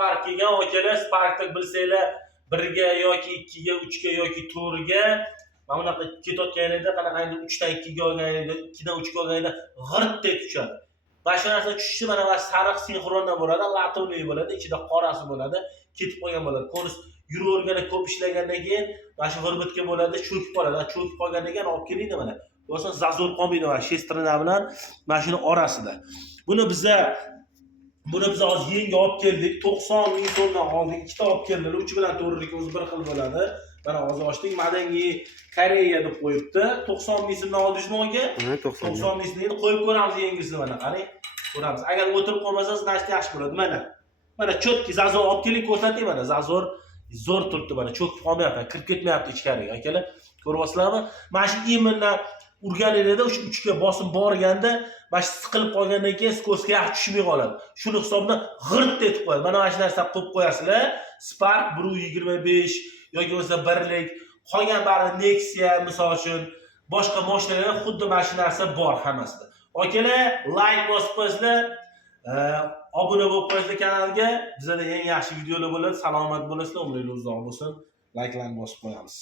Spark kelgan akalar, Sparkni bilsanglar 1 ga yoki 2 ga, 3 ga yoki 4 ga mana bunaqa ketayotganingizda qanaqangi 3 dan 2 ga olganingizda, 2 dan 3 ga olganingizda g'irt deb tushadi. Mana shu narsa tushishi mana bu sariq sinxronda bo'ladi, latovli bo'ladi, ichida qorasi bo'ladi, ketib qolgan bo'ladi. Ko'rish yuraverganda ko'p ishlagandan keyin mana shu g'irbitga bo'ladi, cho'kib qoladi. Cho'kib qolgandan keyin olib kelingda mana. Bo'lsa zazor qolmaydi mana shestrina bilan mana shuni orasida. Buni biz hozir yangi olib keldik. 90 ming so'mdan oldik. Ikkita olib keldilar. Uchi bilan to'g'rirlik o'zi bir xil bo'ladi. Mana hozir ochdik. Madangi Koreya deb qo'yibdi. 90 ming so'mdan oldingizmi aka? 90 ming so'mdan qo'yib ko'ramiz yangisini mana. Qarang. Ko'ramiz. Agar o'tirib qolmasangiz nashta yaxshi bo'ladi. Mana cho'tki zazor olib keling ko'rsating mana. Zazor zo'r turibdi mana. Cho'kib qolmayapti, kirib ketmayapti ichkariga. Akalar, ko'ryapsizlarmi? Mana shu imindan urganingizda o'sha uchga bosim borganda mana shu siqilib qolgandan keyin skoska yaxshi tushmay qoladi. Shuni hisobidan g'irt etib qo'yadi. Mana shu narsa qo'yib qo'yasizlar. Spark 125 yoki bo'lmasa birlik, qolgan bari Nexia misol uchun boshqa mashinalar xuddi mana shu narsa bor hammasida. Akalar, like bosib qo'yinglar, obuna bo'lib qo'yinglar kanalga. Bizda yangi yaxshi videolar bo'ladi. Salomat bo'lasizlar, umringiz uzoq bo'lsin. Like'larni bosib qo'yamiz.